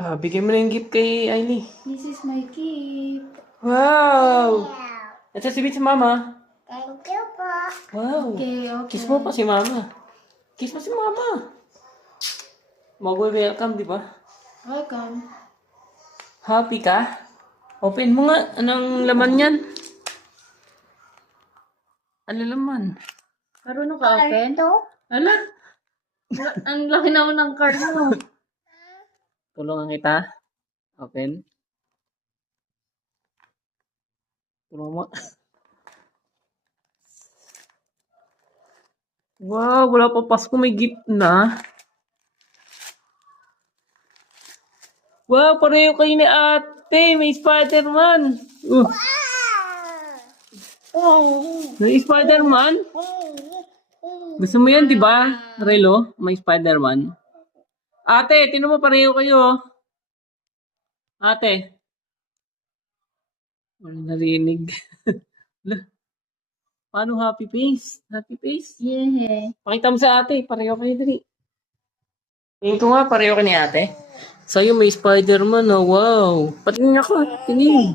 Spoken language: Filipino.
Bigyan mo na yung gift kay Ailey. This is my gift. Wow! At sasabihin sa mama. Thank you po. Wow! Okay. Kiss mo pa si mama. Kiss mo si mama. Mag-welcome, di ba? Welcome. Happy ka? Open mo nga. Anong laman yan? Ano laman? Marunong ka open? Ito? Ano? Ang laki naman ng card mo. Tulungan kita. Open. Tulungan mo. Wow, wala pa Pasko, may gift na. Wow, pareho kayo ni ate. May Spider-Man. May Spider-Man? Gusto mo yan, di ba? Relo, may Spider-Man. Ate, tinan mo pareho kayo. Ate. Wala narinig. Lah, paano happy face? Happy face? Yeah. Pakita mo sa ate, pareho kayo dali. Tingin ko nga, pareho ka ni ate. Sa'yo may Spider-Man, oh, wow. Patingin ako, tingin.